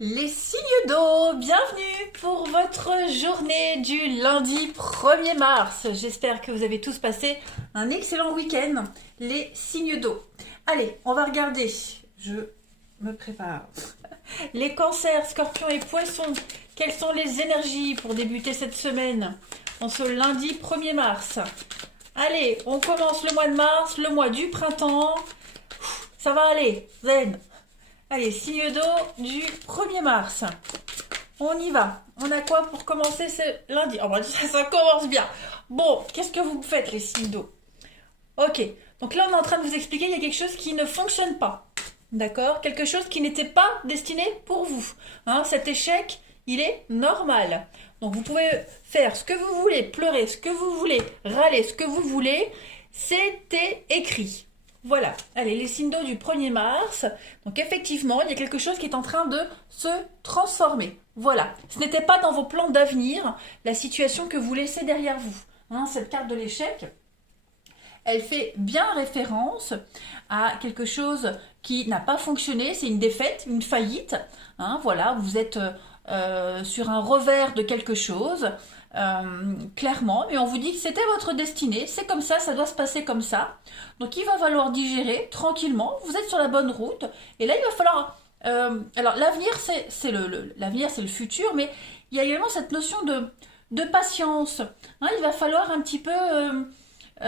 Les signes d'eau, bienvenue pour votre journée du lundi 1er mars. J'espère que vous avez tous passé un excellent week-end. Les signes d'eau. Allez, on va regarder. Je me prépare. Les cancers, scorpions et poissons. Quelles sont les énergies pour débuter cette semaine en ce lundi 1er mars? Allez, on commence le mois de mars, le mois du printemps. Ça va aller, zen. Allez, signe d'eau du 1er mars. On y va. On a quoi pour commencer ce lundi? Oh, bah, ça commence bien. Bon, qu'est-ce que vous faites, les signes d'eau? Ok, donc là, on est en train de vous expliquer qu'il y a quelque chose qui ne fonctionne pas. D'accord? Quelque chose qui n'était pas destiné pour vous. Hein, cet échec, il est normal. Donc, vous pouvez faire ce que vous voulez, pleurer ce que vous voulez, râler ce que vous voulez. C'était écrit. Voilà, allez, les signes d'eau du 1er mars. Donc effectivement, il y a quelque chose qui est en train de se transformer. Voilà, ce n'était pas dans vos plans d'avenir la situation que vous laissez derrière vous. Hein, cette carte de l'échec, elle fait bien référence à quelque chose qui n'a pas fonctionné. C'est une défaite, une faillite. Hein, voilà, vous êtes sur un revers de quelque chose. Clairement, mais on vous dit que c'était votre destinée, c'est comme ça doit se passer comme ça. Donc il va falloir digérer tranquillement, vous êtes sur la bonne route, et là il va falloir... alors l'avenir l'avenir c'est le futur, mais il y a également cette notion de patience. Hein, il va falloir un petit peu... il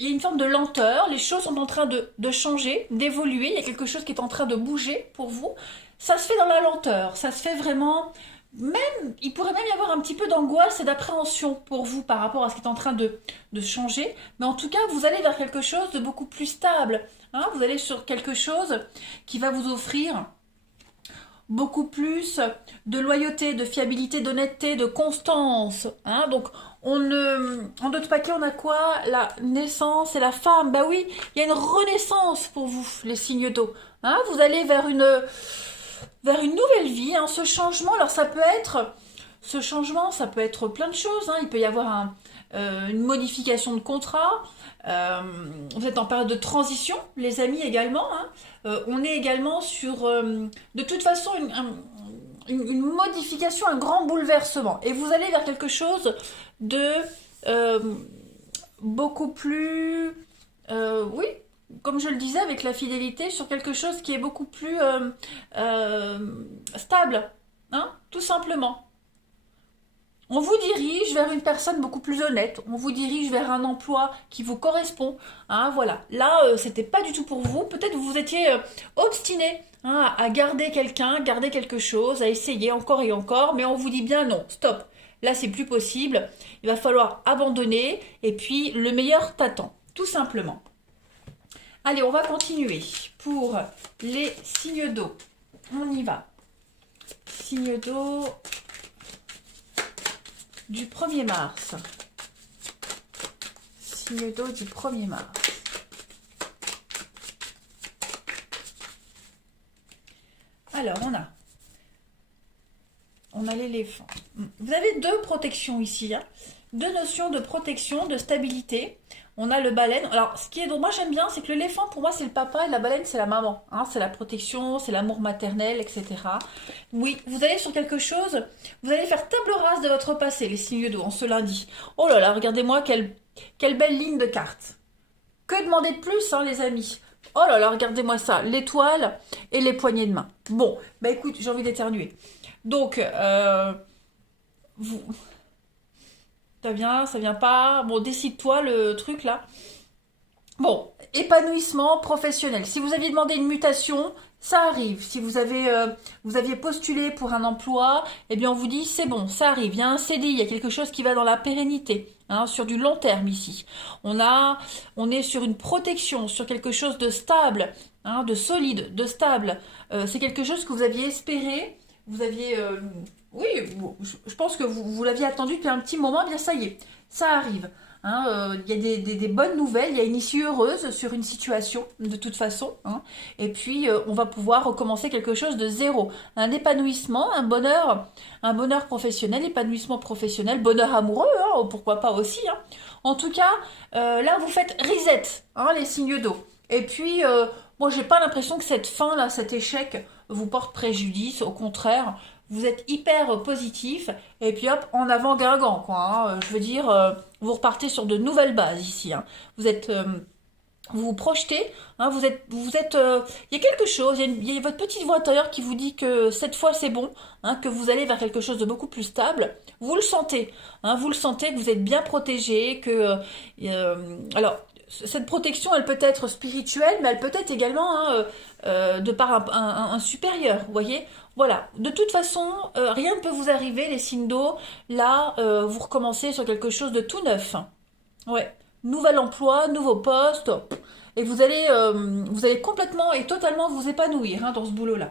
y a une forme de lenteur, les choses sont en train de changer, d'évoluer, il y a quelque chose qui est en train de bouger pour vous. Ça se fait dans la lenteur, ça se fait vraiment... Même, il pourrait même y avoir un petit peu d'angoisse et d'appréhension pour vous par rapport à ce qui est en train de changer. Mais en tout cas, vous allez vers quelque chose de beaucoup plus stable. Hein, vous allez sur quelque chose qui va vous offrir beaucoup plus de loyauté, de fiabilité, d'honnêteté, de constance. Hein, donc, en d'autres paquets, on a quoi? La naissance et la femme. Bah oui, il y a une renaissance pour vous, les signes d'eau. Hein, vous allez vers une nouvelle vie, hein, ce changement. Alors ça peut être plein de choses. Hein. Il peut y avoir une modification de contrat. Vous êtes en période de transition, les amis également. Hein. On est également sur, de toute façon, une modification, un grand bouleversement. Et vous allez vers quelque chose de beaucoup plus, oui, comme je le disais, avec la fidélité, sur quelque chose qui est beaucoup plus stable, hein, tout simplement. On vous dirige vers une personne beaucoup plus honnête, on vous dirige vers un emploi qui vous correspond. Hein, voilà. Là, c'était pas du tout pour vous. Peut-être que vous étiez obstiné, hein, à garder quelqu'un, garder quelque chose, à essayer encore et encore, mais on vous dit bien non, stop. Là, c'est plus possible. Il va falloir abandonner, et puis le meilleur t'attend, tout simplement. Allez, on va continuer pour les signes d'eau. On y va. Signe d'eau du 1er mars. Signe d'eau du 1er mars. Alors, on a l'éléphant. Vous avez deux protections ici, hein. Deux notions de protection, de stabilité. On a le baleine. Alors, ce qui est, donc moi j'aime bien, c'est que l'éléphant, pour moi, c'est le papa et la baleine, c'est la maman. Hein, c'est la protection, c'est l'amour maternel, etc. Oui, vous allez sur quelque chose, vous allez faire table rase de votre passé, les signes d'eau, en ce lundi. Oh là là, regardez-moi quelle belle ligne de cartes. Que demander de plus, hein, les amis? Oh là là, regardez-moi ça, l'étoile et les poignées de main. Bon, bah écoute, j'ai envie d'éternuer. Donc, vous... ça vient pas. Bon, décide-toi le truc là. Bon, épanouissement professionnel. Si vous aviez demandé une mutation, ça arrive. Si vous aviez postulé pour un emploi, eh bien on vous dit c'est bon, ça arrive. Il y a un CDI, il y a quelque chose qui va dans la pérennité, hein, sur du long terme ici. On est sur une protection, sur quelque chose de stable, hein, de solide, de stable. C'est quelque chose que vous aviez espéré, vous aviez, oui, je pense que vous l'aviez attendu depuis un petit moment. Eh bien ça y est, ça arrive. Hein, il y a des bonnes nouvelles, il y a une issue heureuse sur une situation, de toute façon. Hein, et puis, on va pouvoir recommencer quelque chose de zéro. Un épanouissement, un bonheur professionnel, épanouissement professionnel, bonheur amoureux, hein, pourquoi pas aussi. Hein. En tout cas, là, vous faites reset, hein, les signes d'eau. Et puis, moi, j'ai pas l'impression que cette fin, là, cet échec, vous porte préjudice. Au contraire, vous êtes hyper positif. Et puis hop, en avant Guingamp, quoi. Hein. Je veux dire, vous repartez sur de nouvelles bases ici. Hein. Vous êtes... vous vous projetez, hein, il y a quelque chose, il y a votre petite voix intérieure qui vous dit que cette fois c'est bon, hein, que vous allez vers quelque chose de beaucoup plus stable. Vous le sentez, hein, vous le sentez que vous êtes bien protégé, alors cette protection elle peut être spirituelle, mais elle peut être également hein, de par un supérieur, vous voyez. Voilà, de toute façon, rien ne peut vous arriver, les signes d'eau. Là, vous recommencez sur quelque chose de tout neuf. Ouais. Nouvel emploi, nouveau poste, et vous allez complètement et totalement vous épanouir hein, dans ce boulot-là.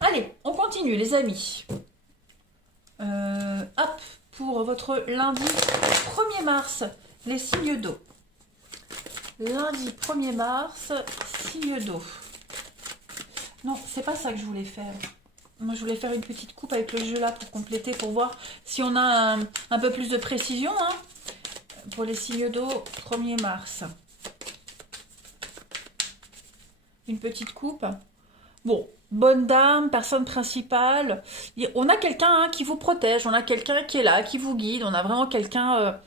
Allez, on continue les amis. Hop, pour votre lundi 1er mars, les signes d'eau. Lundi 1er mars, signes d'eau. Non, c'est pas ça que je voulais faire. Moi, je voulais faire une petite coupe avec le jeu là pour compléter, pour voir si on a un peu plus de précision. Hein. Pour les signes d'eau, 1er mars. Une petite coupe. Bon, bonne dame, personne principale. On a quelqu'un hein, qui vous protège, on a quelqu'un qui est là, qui vous guide, on a vraiment quelqu'un...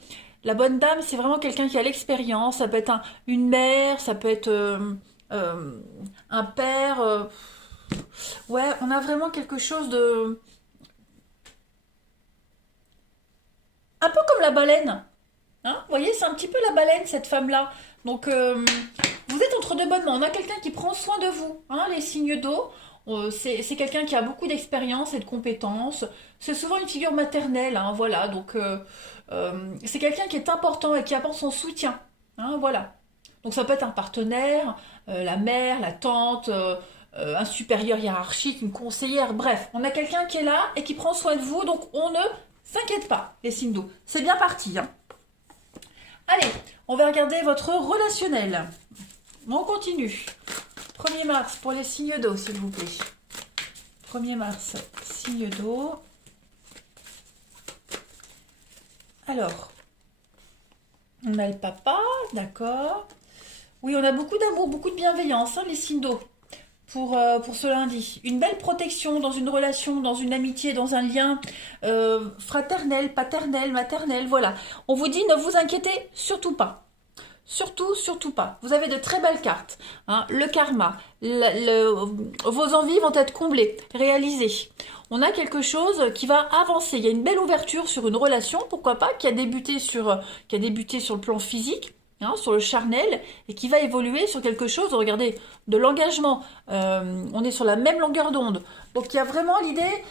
La bonne dame, c'est vraiment quelqu'un qui a l'expérience. Ça peut être une mère, ça peut être un père. Ouais, on a vraiment quelque chose de... Un peu comme la baleine. Hein, vous voyez, c'est un petit peu la baleine, cette femme-là. Donc, vous êtes entre deux bonnes mains. On a quelqu'un qui prend soin de vous. Hein, les signes d'eau, c'est quelqu'un qui a beaucoup d'expérience et de compétences. C'est souvent une figure maternelle. Hein, voilà, donc c'est quelqu'un qui est important et qui apporte son soutien. Hein, voilà. Donc, ça peut être un partenaire, la mère, la tante, un supérieur hiérarchique, une conseillère. Bref, on a quelqu'un qui est là et qui prend soin de vous. Donc, on ne s'inquiète pas, les signes d'eau. C'est bien parti, hein. Allez, on va regarder votre relationnel. On continue. 1er mars pour les signes d'eau, s'il vous plaît. 1er mars, signe d'eau. Alors, on a le papa, d'accord. Oui, on a beaucoup d'amour, beaucoup de bienveillance, hein, les signes d'eau, pour ce lundi. Une belle protection dans une relation, dans une amitié, dans un lien fraternel, paternel, maternel, voilà. On vous dit, ne vous inquiétez surtout pas. Surtout, surtout pas. Vous avez de très belles cartes. Hein, le karma, vos envies vont être comblées, réalisées. On a quelque chose qui va avancer. Il y a une belle ouverture sur une relation, pourquoi pas, qui a débuté sur le plan physique, hein, sur le charnel, et qui va évoluer sur quelque chose, regardez, de l'engagement. On est sur la même longueur d'onde. Donc il y a vraiment l'idée,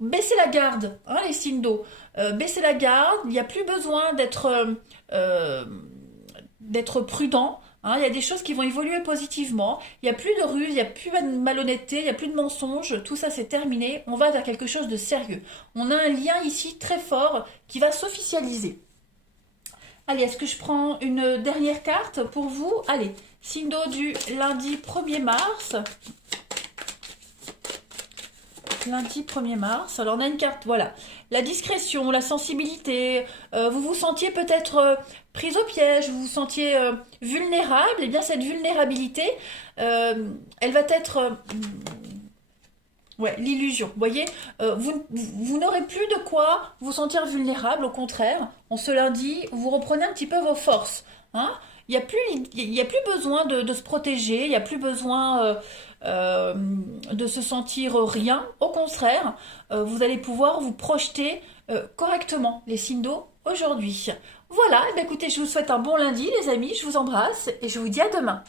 baisser la garde, hein, les signes d'eau. Baisser la garde, il n'y a plus besoin d'être prudent. Hein, il y a des choses qui vont évoluer positivement. Il n'y a plus de ruse, il n'y a plus de malhonnêteté, il n'y a plus de mensonges. Tout ça, c'est terminé. On va vers quelque chose de sérieux. On a un lien ici très fort qui va s'officialiser. Allez, est-ce que je prends une dernière carte pour vous? Allez, signe d'eau du lundi 1er mars. Lundi 1er mars. Alors, on a une carte, voilà. La discrétion, la sensibilité. Vous vous sentiez peut-être prise au piège, vous vous sentiez vulnérable. Et bien, cette vulnérabilité, elle va être... ouais, l'illusion. Vous voyez, vous n'aurez plus de quoi vous sentir vulnérable. Au contraire, en ce lundi, vous reprenez un petit peu vos forces. Hein, il n'y a plus besoin de se protéger, il n'y a plus besoin de se sentir rien. Au contraire, vous allez pouvoir vous projeter correctement, les signes d'eau, aujourd'hui. Voilà, eh bien, écoutez, je vous souhaite un bon lundi, les amis. Je vous embrasse et je vous dis à demain.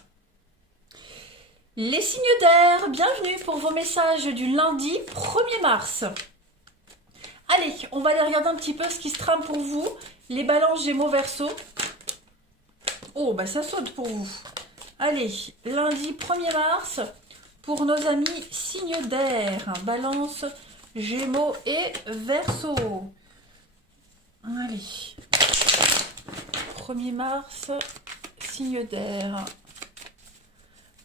Les signes d'air, bienvenue pour vos messages du lundi 1er mars. Allez, on va aller regarder un petit peu ce qui se trame pour vous. Les balances Gémeaux Verseau. Oh, bah ça saute pour vous. Allez, lundi 1er mars, pour nos amis signes d'air. Balance, Gémeaux et Verseau. Allez. 1er mars, signe d'air.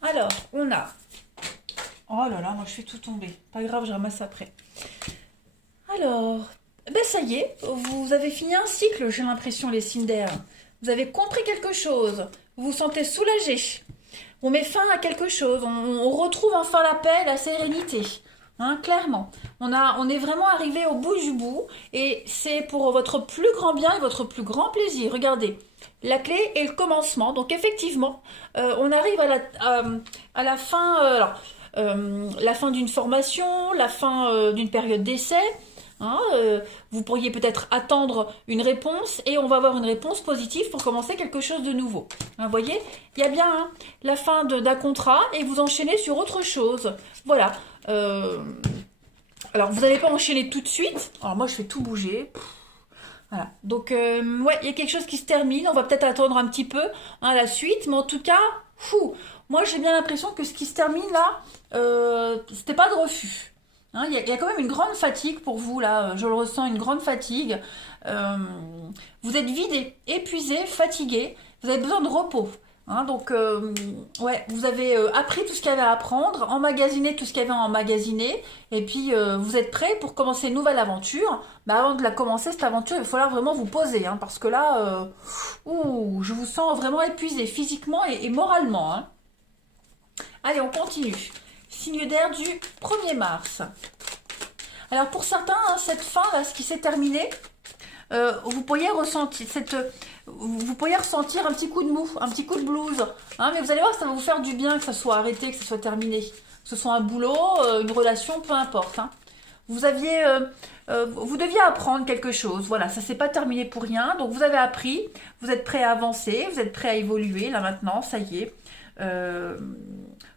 Alors, on a... Oh là là, moi je fais tout tomber. Pas grave, je ramasse après. Alors, ben ça y est, vous avez fini un cycle, j'ai l'impression, les signes d'air. Vous avez compris quelque chose. Vous vous sentez soulagé. On met fin à quelque chose, on retrouve enfin la paix, la sérénité. Hein, clairement, on est vraiment arrivé au bout du bout et c'est pour votre plus grand bien et votre plus grand plaisir. Regardez, la clé est le commencement. Donc effectivement, on arrive à la fin, la fin d'une formation, la fin d'une période d'essai. Hein, vous pourriez peut-être attendre une réponse et on va avoir une réponse positive pour commencer quelque chose de nouveau. Hein, vous voyez, il y a bien la fin d'un contrat et vous enchaînez sur autre chose. Voilà. Alors, vous n'allez pas enchaîner tout de suite. Alors, moi, je fais tout bouger. Voilà. Donc, ouais, il y a quelque chose qui se termine. On va peut-être attendre un petit peu la suite. Mais en tout cas, moi, j'ai bien l'impression que ce qui se termine là, c'était pas de refus. Hein, il y a quand même une grande fatigue pour vous là, je le ressens, une grande fatigue. Vous êtes vidé, épuisé, fatigué, vous avez besoin de repos. Hein, donc, ouais, vous avez appris tout ce qu'il y avait à apprendre, emmagasiné tout ce qu'il y avait à emmagasiner, et puis vous êtes prêt pour commencer une nouvelle aventure. Mais avant de la commencer, cette aventure, il va falloir vraiment vous poser, hein, parce que là, je vous sens vraiment épuisé physiquement et moralement. Hein. Allez, on continue. Signe d'air du 1er mars. Alors pour certains, hein, cette fin là, ce qui s'est terminé, vous pourriez ressentir un petit coup de mou, un petit coup de blues. Hein, mais vous allez voir, ça va vous faire du bien que ça soit arrêté, que ça soit terminé. Que ce soit un boulot, une relation, peu importe. Hein. Vous deviez apprendre quelque chose. Voilà, ça s'est pas terminé pour rien. Donc vous avez appris, vous êtes prêt à avancer, vous êtes prêt à évoluer. Là maintenant, ça y est.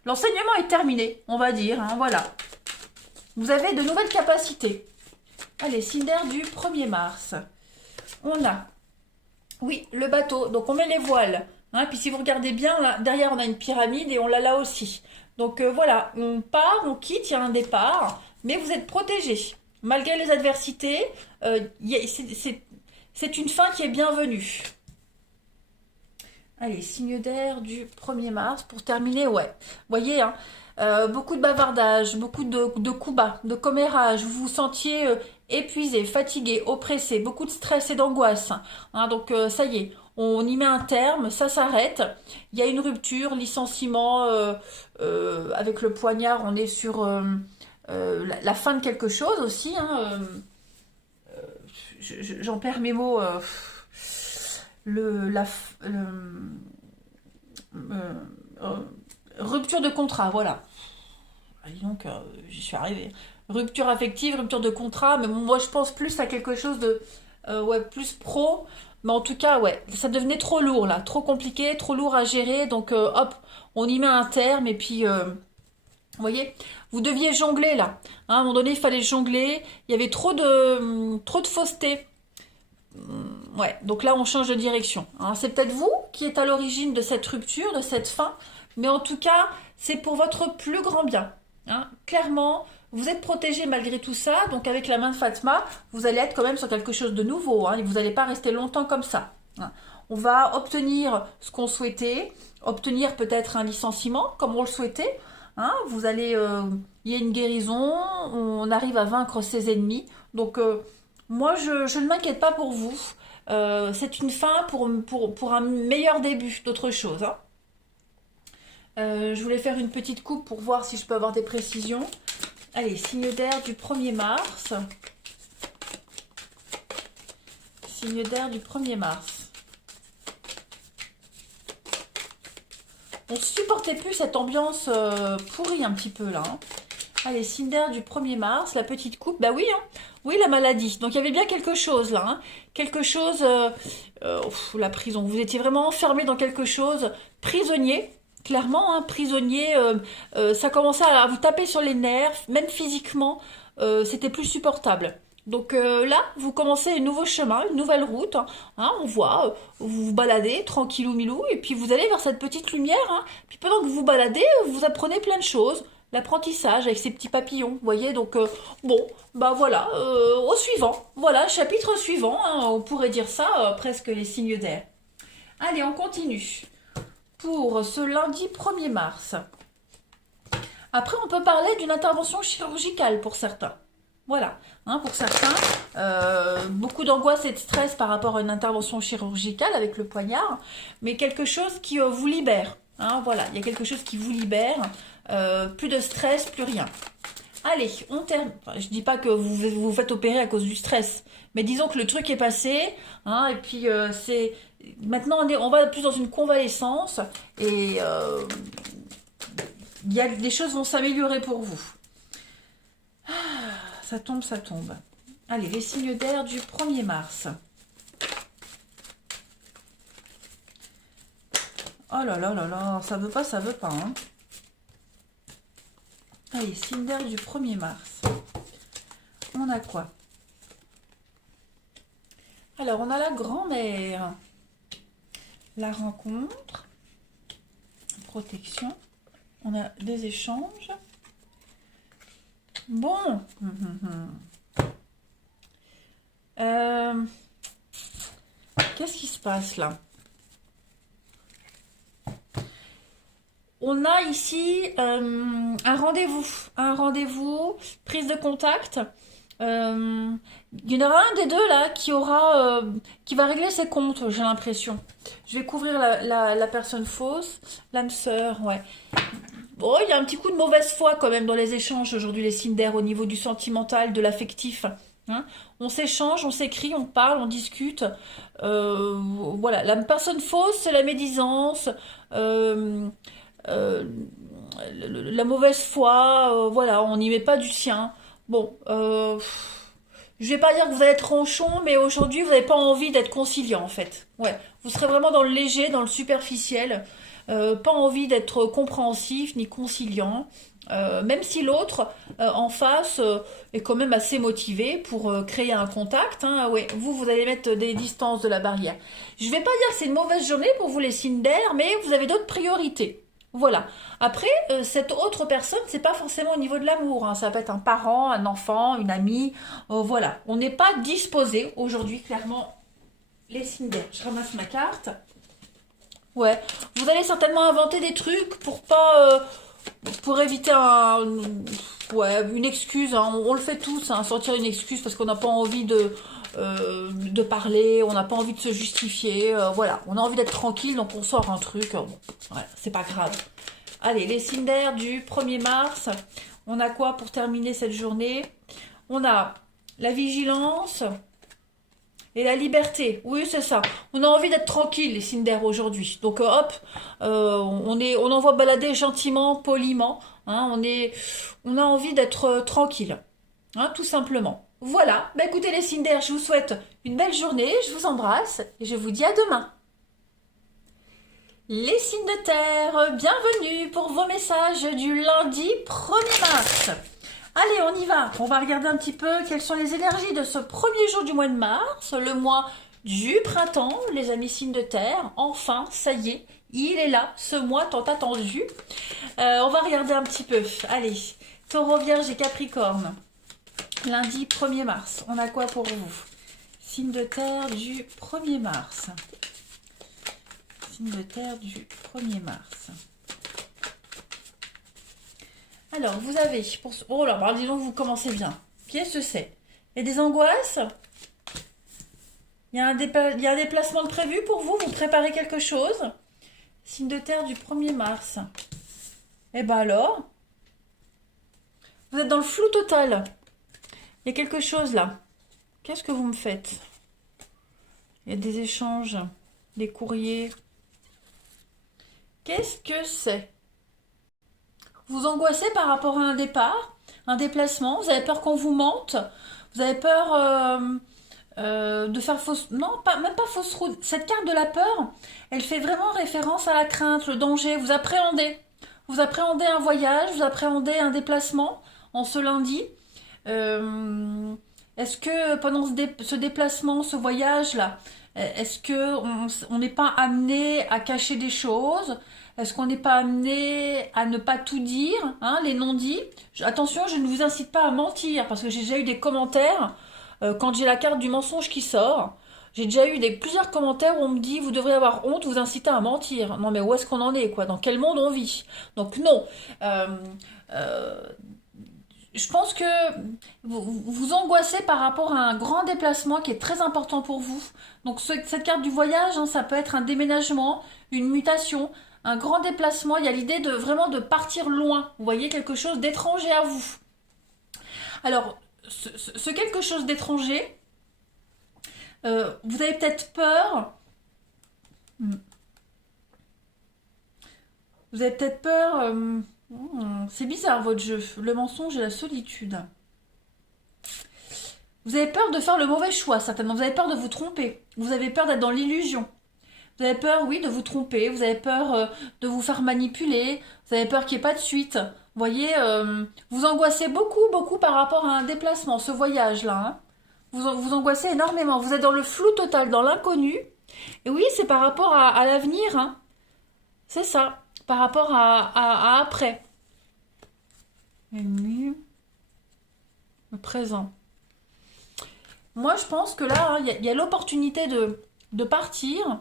L'enseignement est terminé, on va dire, hein, voilà. Vous avez de nouvelles capacités. Allez, signe d'air du 1er mars. On a, oui, le bateau. Donc, on met les voiles. Hein, puis, si vous regardez bien, là, derrière, on a une pyramide et on l'a là aussi. Donc, voilà, on part, on quitte, il y a un départ. Mais vous êtes protégés. Malgré les adversités, c'est une fin qui est bienvenue. Allez, signe d'air du 1er mars. Pour terminer, ouais. Vous voyez, hein, beaucoup de bavardage, beaucoup de coups bas, de commérages. Vous vous sentiez épuisé, fatigué, oppressé, beaucoup de stress et d'angoisse. Hein, donc, ça y est, on y met un terme, ça s'arrête. Il y a une rupture, licenciement avec le poignard. On est sur la fin de quelque chose aussi. Hein, j'en perds mes mots. Rupture de contrat, voilà. Donc, j'y suis arrivée. Rupture affective, rupture de contrat, mais moi je pense plus à quelque chose de ouais, plus pro. Mais en tout cas, ouais, ça devenait trop lourd là, trop compliqué, trop lourd à gérer. Donc, hop, on y met un terme et puis, vous voyez, vous deviez jongler là. Hein, à un moment donné, il fallait jongler. Il y avait trop de fausseté. Ouais, donc là on change de direction. Hein. C'est peut-être vous qui êtes à l'origine de cette rupture, de cette fin, mais en tout cas, c'est pour votre plus grand bien. Hein. Clairement, vous êtes protégé malgré tout ça, donc avec la main de Fatma, vous allez être quand même sur quelque chose de nouveau, hein, et vous n'allez pas rester longtemps comme ça. Hein. On va obtenir ce qu'on souhaitait, obtenir peut-être un licenciement comme on le souhaitait. Hein. Vous allez, il y a une guérison, on arrive à vaincre ses ennemis, donc moi je ne m'inquiète pas pour vous. C'est une fin pour un meilleur début d'autre chose. Hein. Je voulais faire une petite coupe pour voir si je peux avoir des précisions. Allez, signe d'air du 1er mars. Signe d'air du 1er mars. On ne supportait plus cette ambiance pourrie un petit peu là. Hein. Allez, signe d'air du 1er mars, la petite coupe. Bah oui, hein. Oui, la maladie. Donc il y avait bien quelque chose là. Hein. Quelque chose, la prison. Vous étiez vraiment enfermé dans quelque chose. Prisonnier, clairement, hein, prisonnier. Ça commençait à vous taper sur les nerfs, même physiquement. C'était plus supportable. Donc là, vous commencez un nouveau chemin, une nouvelle route. Hein, on voit, vous vous baladez tranquillou milou, et puis vous allez vers cette petite lumière. Hein, puis pendant que vous vous baladez, vous apprenez plein de choses. L'apprentissage avec ces petits papillons, vous voyez, donc bon, bah voilà, au suivant, voilà, chapitre suivant, hein, on pourrait dire ça, presque les signes d'air. Allez, on continue, pour ce lundi 1er mars. Après, on peut parler d'une intervention chirurgicale pour certains, voilà, hein, pour certains, beaucoup d'angoisse et de stress par rapport à une intervention chirurgicale avec le poignard, mais quelque chose qui vous libère. Hein, voilà, il y a quelque chose qui vous libère. Plus de stress, plus rien. Allez, on termine. Enfin, je dis pas que vous faites opérer à cause du stress, mais disons que le truc est passé, hein, et puis c'est maintenant on va plus dans une convalescence et les choses vont s'améliorer pour vous. Ah, ça tombe, ça tombe. Allez, les signes d'air du 1er mars. Oh là là là là, ça veut pas, ça veut pas. Hein. Allez, signe d'air du 1er mars. On a quoi? Alors, on a la grand-mère, la rencontre, protection, on a des échanges. Bon. Qu'est-ce qui se passe là? On a ici un rendez-vous, prise de contact. Il y en aura un des deux là qui va régler ses comptes, j'ai l'impression. Je vais couvrir la personne fausse, l'âme sœur, ouais. Bon, il y a un petit coup de mauvaise foi quand même dans les échanges aujourd'hui, les signes d'air, au niveau du sentimental, de l'affectif. Hein, on s'échange, on s'écrit, on parle, on discute. Voilà, la personne fausse, c'est la médisance. Euh, la mauvaise foi, voilà, on n'y met pas du sien. Bon, je vais pas dire que vous allez être ronchon, mais aujourd'hui vous n'avez pas envie d'être conciliant en fait. Ouais, vous serez vraiment dans le léger, dans le superficiel, pas envie d'être compréhensif ni conciliant. Même si l'autre en face est quand même assez motivé pour créer un contact, hein, ouais, vous allez mettre des distances de la barrière. Je vais pas dire que c'est une mauvaise journée pour vous les signes d'air, mais vous avez d'autres priorités. Voilà. Après, cette autre personne, c'est pas forcément au niveau de l'amour. Hein. Ça peut être un parent, un enfant, une amie. Voilà. On n'est pas disposé aujourd'hui, clairement, les signes d'air. Je ramasse ma carte. Ouais. Vous allez certainement inventer des trucs pour pas, pour éviter une excuse. Hein. On le fait tous, hein, sortir une excuse parce qu'on n'a pas envie de parler, on n'a pas envie de se justifier, voilà, on a envie d'être tranquille, donc on sort un truc, bon, voilà, c'est pas grave. Allez, les signes d'air du 1er mars, on a quoi pour terminer cette journée? On a la vigilance et la liberté, oui c'est ça, on a envie d'être tranquille les signes d'air aujourd'hui, donc hop, on envoie balader gentiment, poliment, hein, on a envie d'être tranquille, hein, tout simplement. Voilà, bah écoutez les signes d'air, je vous souhaite une belle journée, je vous embrasse et je vous dis à demain. Les signes de terre, bienvenue pour vos messages du lundi 1er mars. Allez, on y va, on va regarder un petit peu quelles sont les énergies de ce premier jour du mois de mars, le mois du printemps, les amis signes de terre. Enfin, ça y est, il est là, ce mois tant attendu. On va regarder un petit peu. Allez, Taureau, Vierge et Capricorne. Lundi 1er mars, on a quoi pour vous? Signe de terre du 1er mars. Signe de terre du 1er mars. Alors, vous avez... Oh là, bah, dis donc, vous commencez bien. Qu'est-ce que c'est? Il y a des angoisses? Il y a un déplacement de prévu pour vous? Vous préparez quelque chose? Signe de terre du 1er mars. Eh ben alors? Vous êtes dans le flou total. Il y a quelque chose là. Qu'est-ce que vous me faites? Il y a des échanges, des courriers. Qu'est-ce que c'est? Vous angoissez par rapport à un départ, un déplacement. Vous avez peur qu'on vous mente. Vous avez peur de faire fausse... Non, même pas fausse route. Cette carte de la peur, elle fait vraiment référence à la crainte, le danger. Vous appréhendez. Vous appréhendez un voyage, vous appréhendez un déplacement en ce lundi. Est-ce que pendant ce déplacement, ce voyage-là, est-ce que on n'est pas amené à cacher des choses? Est-ce qu'on n'est pas amené à ne pas tout dire, hein, les non-dits? Attention, je ne vous incite pas à mentir, parce que j'ai déjà eu des commentaires, quand j'ai la carte du mensonge qui sort, j'ai déjà eu plusieurs commentaires où on me dit, vous devriez avoir honte, vous incitez à mentir. Non mais où est-ce qu'on en est, quoi? Dans quel monde on vit? Donc non. Je pense que vous angoissez par rapport à un grand déplacement qui est très important pour vous. Donc cette carte du voyage, hein, ça peut être un déménagement, une mutation, un grand déplacement. Il y a l'idée de vraiment de partir loin. Vous voyez, quelque chose d'étranger à vous. Alors, ce quelque chose d'étranger, vous avez peut-être peur. Vous avez peut-être peur. C'est bizarre votre jeu. Le mensonge et la solitude. Vous avez peur de faire le mauvais choix, certainement. Vous avez peur de vous tromper. Vous avez peur d'être dans l'illusion. Vous avez peur, oui, de vous tromper. Vous avez peur de vous faire manipuler. Vous avez peur qu'il n'y ait pas de suite. Vous voyez, vous angoissez beaucoup, beaucoup par rapport à un déplacement, ce voyage-là. Hein. Vous angoissez énormément. Vous êtes dans le flou total, dans l'inconnu. Et oui, c'est par rapport à l'avenir. Hein. C'est ça. Par rapport à après. Le présent. Moi, je pense que là, il y a l'opportunité de partir,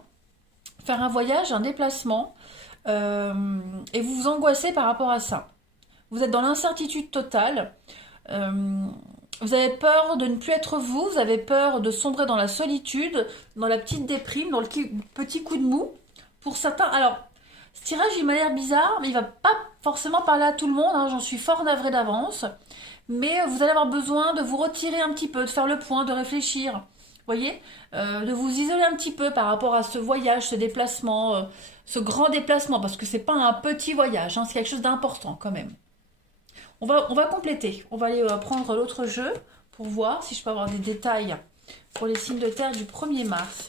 faire un voyage, un déplacement, et vous vous angoissez par rapport à ça. Vous êtes dans l'incertitude totale. Vous avez peur de ne plus être vous. Vous avez peur de sombrer dans la solitude, dans la petite déprime, dans le petit coup de mou. Pour certains, alors, ce tirage, il m'a l'air bizarre, mais il va pas forcément parler à tout le monde. Hein, j'en suis fort navrée d'avance. Mais vous allez avoir besoin de vous retirer un petit peu, de faire le point, de réfléchir. Vous voyez, de vous isoler un petit peu par rapport à ce voyage, ce déplacement, ce grand déplacement, parce que c'est pas un petit voyage, hein, c'est quelque chose d'important quand même. On va compléter. On va aller prendre l'autre jeu pour voir si je peux avoir des détails pour les signes de terre du 1er mars.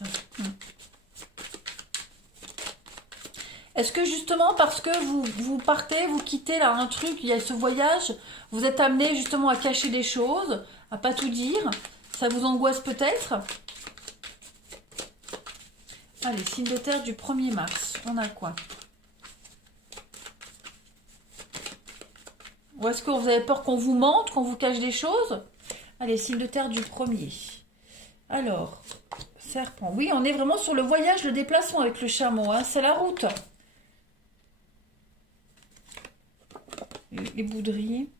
Est-ce que justement parce que vous partez, vous quittez là un truc, il y a ce voyage, vous êtes amené justement à cacher des choses, à pas tout dire, ça vous angoisse peut-être? Allez, signe de terre du 1er mars, on a quoi? Ou est-ce que vous avez peur qu'on vous mente, qu'on vous cache des choses? Allez, signe de terre du 1er. Alors, serpent. Oui, on est vraiment sur le voyage, le déplacement avec le chameau, hein, c'est la route. Les bouderies.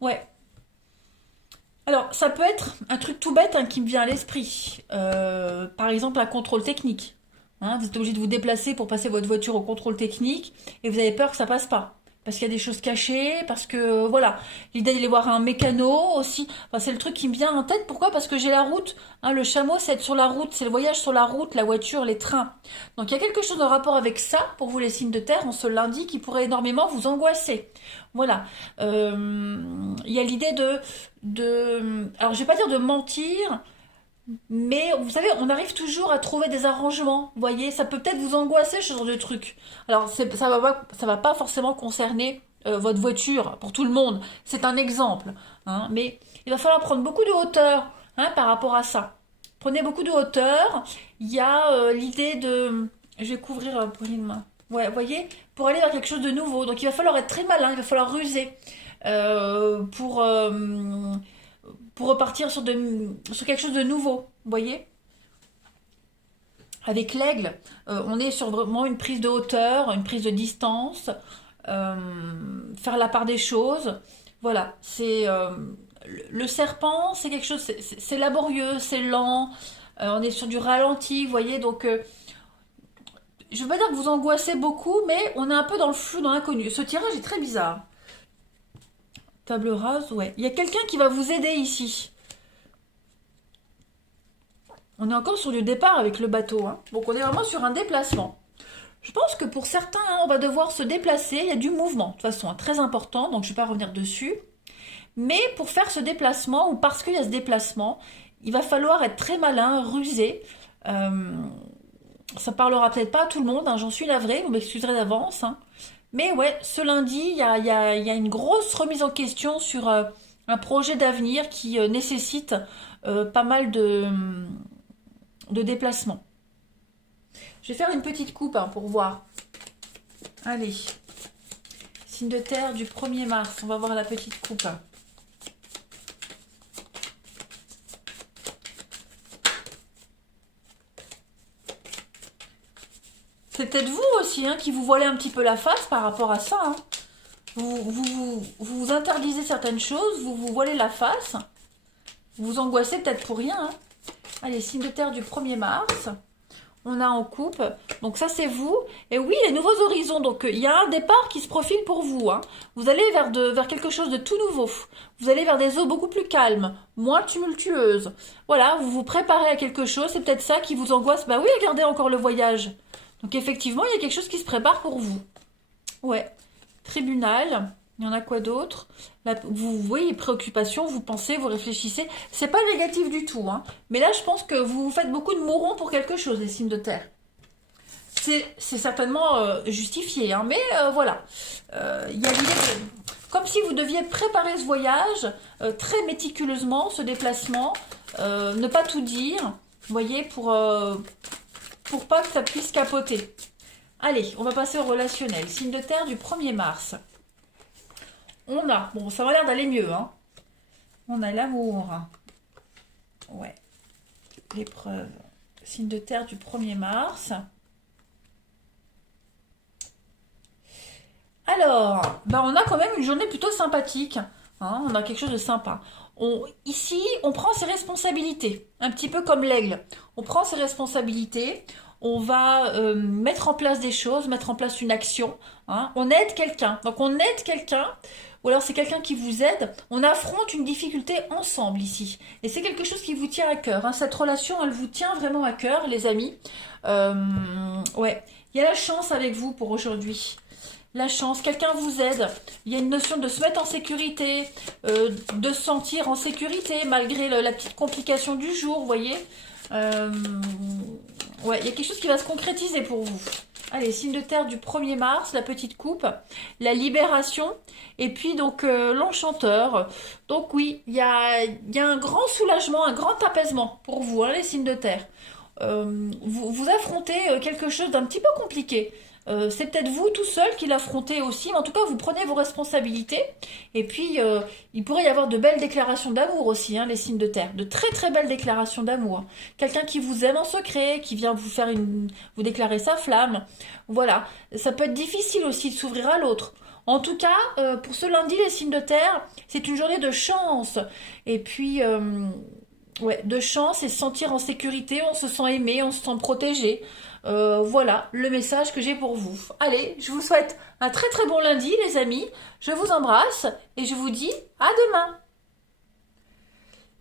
Ouais. Alors, ça peut être un truc tout bête hein, qui me vient à l'esprit. Par exemple, un contrôle technique. Hein, vous êtes obligé de vous déplacer pour passer votre voiture au contrôle technique et vous avez peur que ça passe pas. Parce qu'il y a des choses cachées, parce que voilà, l'idée d'aller voir un mécano aussi, enfin, c'est le truc qui me vient en tête. Pourquoi? Parce que j'ai la route, hein, le chameau c'est être sur la route, c'est le voyage sur la route, la voiture, les trains. Donc il y a quelque chose en rapport avec ça, pour vous les signes de terre, en ce lundi, qui pourrait énormément vous angoisser. Voilà, il y a l'idée alors je vais pas dire de mentir, mais vous savez, on arrive toujours à trouver des arrangements. Vous voyez, ça peut peut-être vous angoisser ce genre de truc. Alors ça va pas forcément concerner votre voiture pour tout le monde. C'est un exemple, hein, mais il va falloir prendre beaucoup de hauteur hein, par rapport à ça. Prenez beaucoup de hauteur. Il y a l'idée de, je vais couvrir pour une main. Ouais, vous voyez, pour aller vers quelque chose de nouveau. Donc il va falloir être très malin, il va falloir ruser pour repartir sur quelque chose de nouveau, vous voyez. Avec l'aigle, on est sur vraiment une prise de hauteur, une prise de distance, faire la part des choses. Voilà, c'est le serpent, c'est quelque chose, c'est laborieux, c'est lent, on est sur du ralenti, vous voyez, donc je ne veux pas dire que vous angoissez beaucoup, mais on est un peu dans le flou, dans l'inconnu. Ce tirage est très bizarre. Table rase, ouais. Il y a quelqu'un qui va vous aider ici. On est encore sur du départ avec le bateau. Hein. Donc on est vraiment sur un déplacement. Je pense que pour certains, hein, on va devoir se déplacer. Il y a du mouvement, de toute façon, hein, très important. Donc je ne vais pas revenir dessus. Mais pour faire ce déplacement, ou parce qu'il y a ce déplacement, il va falloir être très malin, rusé. Ça parlera peut-être pas à tout le monde, hein, j'en suis navrée, vous m'excuserez d'avance. Hein. Mais ouais, ce lundi, il y a une grosse remise en question sur un projet d'avenir qui nécessite pas mal de déplacements. Je vais faire une petite coupe hein, pour voir. Allez, signe de terre du 1er mars, on va voir la petite coupe. C'est peut-être vous aussi hein, qui vous voilez un petit peu la face par rapport à ça. Hein. Vous interdisez certaines choses, vous vous voilez la face. Vous vous angoissez peut-être pour rien. Hein. Allez, signe de terre du 1er mars. On a en coupe. Donc ça, c'est vous. Et oui, les nouveaux horizons. Donc il y a un départ qui se profile pour vous. Hein. Vous allez vers quelque chose de tout nouveau. Vous allez vers des eaux beaucoup plus calmes, moins tumultueuses. Voilà, vous vous préparez à quelque chose. C'est peut-être ça qui vous angoisse. Bah oui, regardez encore le voyage. Donc effectivement, il y a quelque chose qui se prépare pour vous. Ouais. Tribunal. Il y en a quoi d'autre? Vous voyez, préoccupations, vous pensez, vous réfléchissez. C'est pas négatif du tout, hein. Mais là, je pense que vous faites beaucoup de mourons pour quelque chose, les signes de terre. C'est certainement justifié, hein. Mais voilà. Il y a l'idée de... Comme si vous deviez préparer ce voyage très méticuleusement, ce déplacement, ne pas tout dire, vous voyez, pour pas que ça puisse capoter. Allez, on va passer au relationnel. Signe de terre du 1er mars. On a, bon, ça va l'air d'aller mieux, hein. On a l'amour. Ouais. L'épreuve. Signe de terre du 1er mars. Alors, bah on a quand même une journée plutôt sympathique. Hein, on a quelque chose de sympa. Ici, on prend ses responsabilités. Un petit peu comme l'aigle. On prend ses responsabilités. On va mettre en place des choses, mettre en place une action. Hein. On aide quelqu'un. Donc on aide quelqu'un, ou alors c'est quelqu'un qui vous aide. On affronte une difficulté ensemble ici. Et c'est quelque chose qui vous tient à cœur. Hein. Cette relation, elle vous tient vraiment à cœur, les amis. Ouais, il y a la chance avec vous pour aujourd'hui. La chance, quelqu'un vous aide. Il y a une notion de se mettre en sécurité, de se sentir en sécurité malgré la petite complication du jour, vous voyez. Ouais, il y a quelque chose qui va se concrétiser pour vous. Allez, signe de terre du 1er mars, la petite coupe, la libération, et puis donc l'enchanteur. Donc oui, il y a un grand soulagement, un grand apaisement pour vous, hein, les signes de terre. Vous affrontez quelque chose d'un petit peu compliqué. C'est peut-être vous tout seul qui l'affrontez aussi, mais en tout cas vous prenez vos responsabilités. Et puis il pourrait y avoir de belles déclarations d'amour aussi, hein, les signes de terre, de très très belles déclarations d'amour. Quelqu'un qui vous aime en secret, qui vient vous faire vous déclarer sa flamme. Voilà, ça peut être difficile aussi de s'ouvrir à l'autre. En tout cas, pour ce lundi, les signes de terre, c'est une journée de chance. Et puis ouais, de chance et se sentir en sécurité, on se sent aimé, on se sent protégé. Voilà le message que j'ai pour vous. Allez, je vous souhaite un très très bon lundi les amis. Je vous embrasse et je vous dis à demain.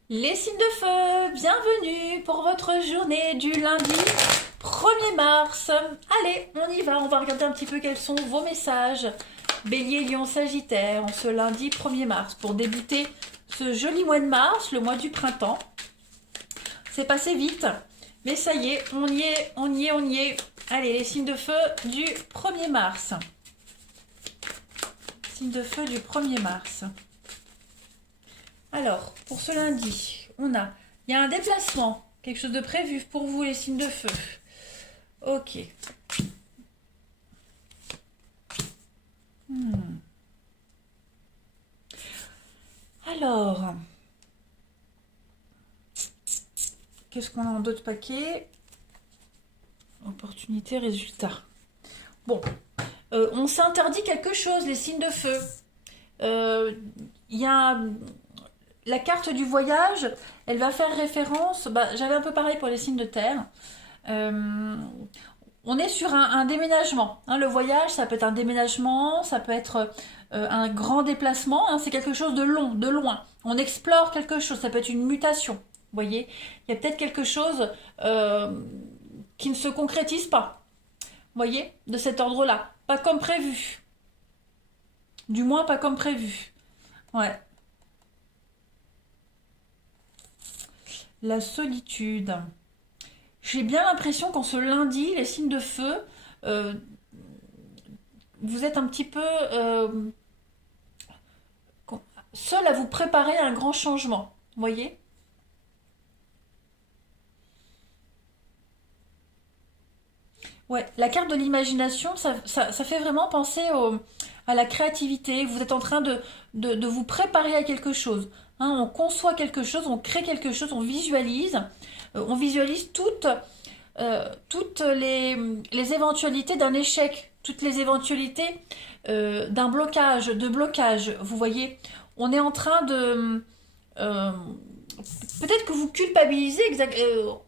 Les signes de feu, bienvenue pour votre journée du lundi 1er mars. Allez, on y va, on va regarder un petit peu quels sont vos messages. Bélier, Lion, Sagittaire, en ce lundi 1er mars pour débuter ce joli mois de mars, le mois du printemps. C'est passé vite. Mais ça y est, on y est, on y est, on y est. Allez, les signes de feu du 1er mars. Signe de feu du 1er mars. Alors, pour ce lundi, il y a un déplacement, quelque chose de prévu pour vous, les signes de feu. Ok. Alors... Qu'est-ce qu'on a en d'autres paquets? Opportunité, résultat. Bon, on s'interdit quelque chose, les signes de feu. Il y a la carte du voyage, elle va faire référence, j'avais un peu pareil pour les signes de terre. On est sur un déménagement. Hein, le voyage, ça peut être un déménagement, ça peut être un grand déplacement. Hein, c'est quelque chose de long, de loin. On explore quelque chose, ça peut être une mutation. Vous voyez, il y a peut-être quelque chose qui ne se concrétise pas. Vous voyez, de cet ordre-là. Pas comme prévu. Du moins, pas comme prévu. Ouais. La solitude. J'ai bien l'impression qu'en ce lundi, les signes de feu, vous êtes un petit peu seul à vous préparer à un grand changement. Vous voyez ? Ouais, la carte de l'imagination, ça fait vraiment penser à la créativité. Vous êtes en train de vous préparer à quelque chose. Hein, on conçoit quelque chose, on crée quelque chose, on visualise. On visualise toutes les éventualités d'un échec, toutes les éventualités d'un blocage, de blocage. Vous voyez, on est en train peut-être que vous culpabilisez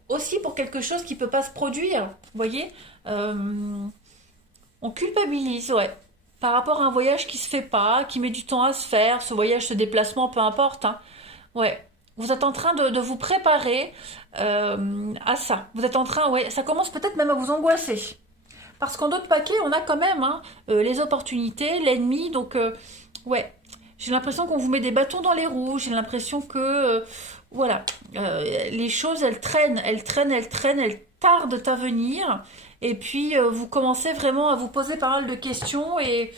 aussi pour quelque chose qui ne peut pas se produire. Vous voyez. On culpabilise, ouais. Par rapport à un voyage qui se fait pas, qui met du temps à se faire, ce voyage, ce déplacement, peu importe, hein. Ouais. Vous êtes en train de vous préparer à ça. Vous êtes en train, ouais, ça commence peut-être même à vous angoisser. Parce qu'en d'autres paquets, on a quand même hein, les opportunités, l'ennemi. Donc, ouais, j'ai l'impression qu'on vous met des bâtons dans les roues. J'ai l'impression que, voilà, les choses, elles traînent, elles traînent, elles traînent, elles tardent à venir. Et puis, vous commencez vraiment à vous poser pas mal de questions et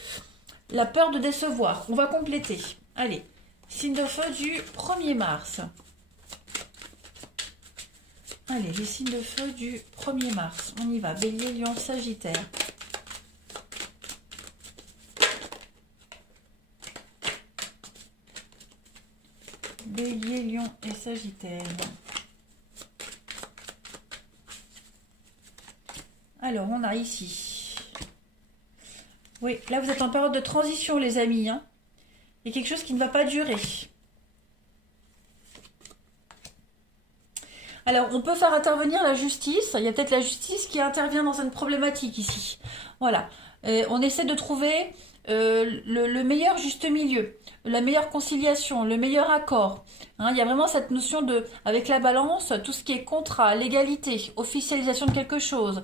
la peur de décevoir. On va compléter. Allez, signe de feu du 1er mars. Allez, les signes de feu du 1er mars. On y va. Bélier, Lion, Sagittaire. Bélier, Lion et Sagittaire. Alors, on a ici. Oui, là, vous êtes en période de transition, les amis. Hein. Il y a quelque chose qui ne va pas durer. Alors, on peut faire intervenir la justice. Il y a peut-être la justice qui intervient dans une problématique ici. Voilà. On essaie de trouver le meilleur juste milieu, la meilleure conciliation, le meilleur accord. Hein, il y a vraiment cette notion de, avec la balance, tout ce qui est contrat, légalité, officialisation de quelque chose.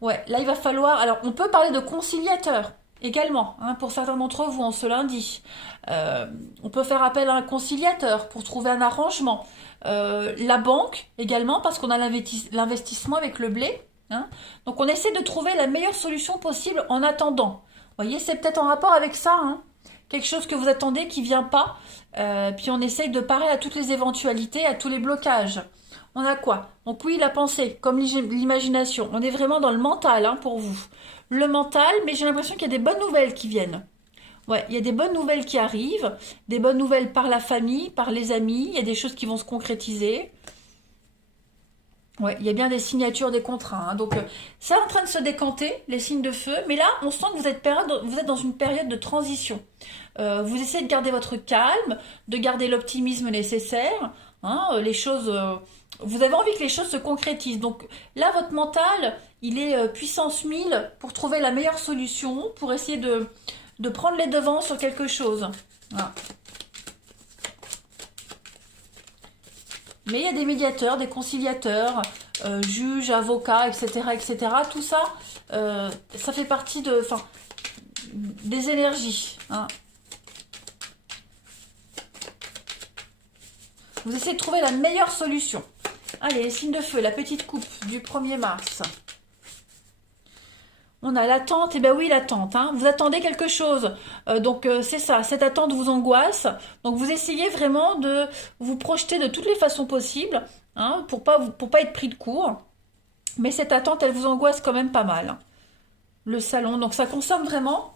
Ouais, là, il va falloir... Alors, on peut parler de conciliateur également, hein, pour certains d'entre vous, en ce lundi. On peut faire appel à un conciliateur pour trouver un arrangement. La banque également, parce qu'on a l'investissement avec le blé. Hein. Donc on essaie de trouver la meilleure solution possible en attendant. Vous voyez, c'est peut-être en rapport avec ça. Hein. Quelque chose que vous attendez qui ne vient pas. Puis on essaye de parer à toutes les éventualités, à tous les blocages. On a quoi? Donc oui, la pensée, comme l'imagination. On est vraiment dans le mental hein, pour vous. Le mental, mais j'ai l'impression qu'il y a des bonnes nouvelles qui viennent. Ouais, il y a des bonnes nouvelles qui arrivent, des bonnes nouvelles par la famille, par les amis, il y a des choses qui vont se concrétiser. Ouais, il y a bien des signatures, des contrats. Hein. Donc, c'est en train de se décanter, les signes de feu. Mais là, on sent que vous êtes dans une période de transition. Vous essayez de garder votre calme, de garder l'optimisme nécessaire. Hein, les choses, vous avez envie que les choses se concrétisent. Donc là, votre mental, il est puissance 1000 pour trouver la meilleure solution, pour essayer de prendre les devants sur quelque chose. Voilà. Mais il y a des médiateurs, des conciliateurs, juges, avocats, etc., etc. Tout ça, ça fait partie des énergies. Hein. Vous essayez de trouver la meilleure solution. Allez, les signes de feu, la petite coupe du 1er mars. On a l'attente, et ben oui l'attente, hein. Vous attendez quelque chose, donc c'est ça, cette attente vous angoisse, donc vous essayez vraiment de vous projeter de toutes les façons possibles, hein, pour pas être pris de court, mais cette attente elle vous angoisse quand même pas mal. Hein. Le salon, donc ça concerne vraiment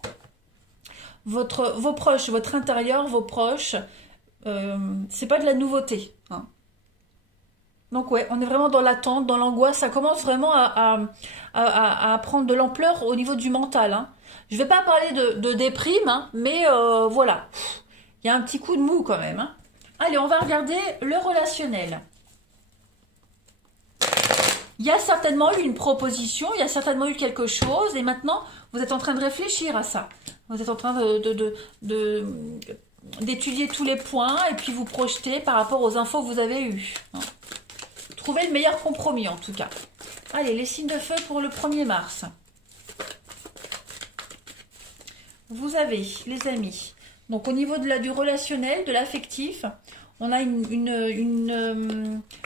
vos proches, votre intérieur, vos proches, c'est pas de la nouveauté, hein. Donc ouais, on est vraiment dans l'attente, dans l'angoisse. Ça commence vraiment à prendre de l'ampleur au niveau du mental. Hein. Je vais pas parler de déprime, hein, mais voilà. Il y a un petit coup de mou quand même. Hein. Allez, on va regarder le relationnel. Il y a certainement eu une proposition, il y a certainement eu quelque chose, et maintenant, vous êtes en train de réfléchir à ça. Vous êtes en train d'étudier tous les points, et puis vous projeter par rapport aux infos que vous avez eues. Hein. Trouvez le meilleur compromis en tout cas. Allez, les signes de feu pour le 1er mars. Vous avez, les amis, donc au niveau du relationnel, de l'affectif, on a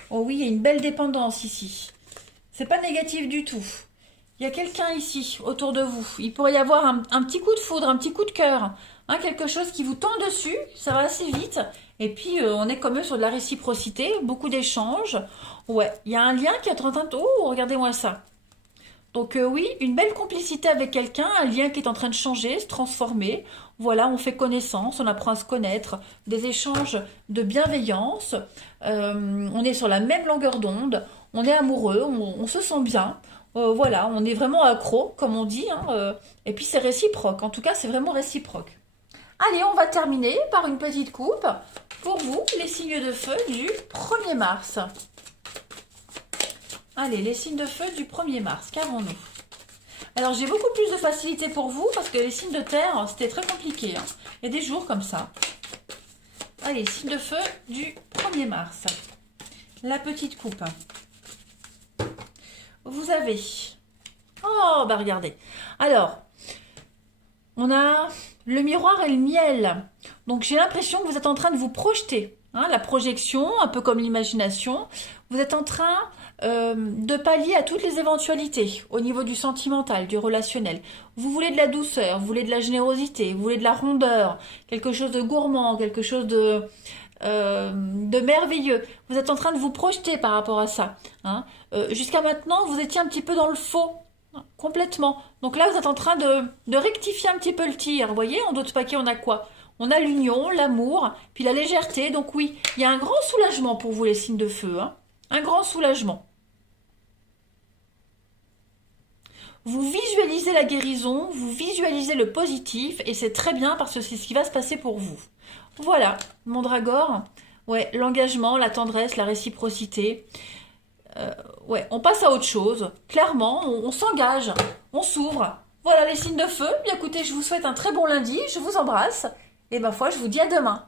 oh oui, il y a une belle dépendance ici. C'est pas négatif du tout. Il y a quelqu'un ici, autour de vous. Il pourrait y avoir un petit coup de foudre, un petit coup de cœur. Hein, quelque chose qui vous tend dessus, ça va assez vite. Et puis, on est quand même sur de la réciprocité, beaucoup d'échanges. Ouais, il y a un lien qui est en train de... Oh, regardez-moi ça. Donc oui, une belle complicité avec quelqu'un, un lien qui est en train de changer, se transformer. Voilà, on fait connaissance, on apprend à se connaître, des échanges de bienveillance. On est sur la même longueur d'onde, on est amoureux, on se sent bien. Voilà, on est vraiment accro, comme on dit. Hein, et puis c'est réciproque, en tout cas c'est vraiment réciproque. Allez, on va terminer par une petite coupe pour vous, les signes de feu du 1er mars. Allez, les signes de feu du 1er mars, qu'avons-nous? Alors, j'ai beaucoup plus de facilité pour vous parce que les signes de terre, c'était très compliqué. Hein. Il y a des jours comme ça. Allez, signes de feu du 1er mars. La petite coupe. Vous avez... Oh, bah regardez. Alors, on a le miroir et le miel. Donc, j'ai l'impression que vous êtes en train de vous projeter. Hein, la projection, un peu comme l'imagination. Vous êtes en train de pallier à toutes les éventualités au niveau du sentimental, du relationnel. Vous voulez de la douceur, vous voulez de la générosité, vous voulez de la rondeur, quelque chose de gourmand, quelque chose de merveilleux. Vous êtes en train de vous projeter par rapport à ça. Hein. Jusqu'à maintenant, vous étiez un petit peu dans le faux. Complètement. Donc là, vous êtes en train de rectifier un petit peu le tir. Vous voyez, en d'autres paquets, on a quoi? On a l'union, l'amour, puis la légèreté. Donc oui, il y a un grand soulagement pour vous, les signes de feu. Hein. Un grand soulagement. Vous visualisez la guérison, vous visualisez le positif, et c'est très bien parce que c'est ce qui va se passer pour vous. Voilà, mon Dragor. Ouais, l'engagement, la tendresse, la réciprocité. Ouais, on passe à autre chose. Clairement, on s'engage, on s'ouvre. Voilà les signes de feu. Bien écoutez, je vous souhaite un très bon lundi, je vous embrasse. Et ma foi, je vous dis à demain.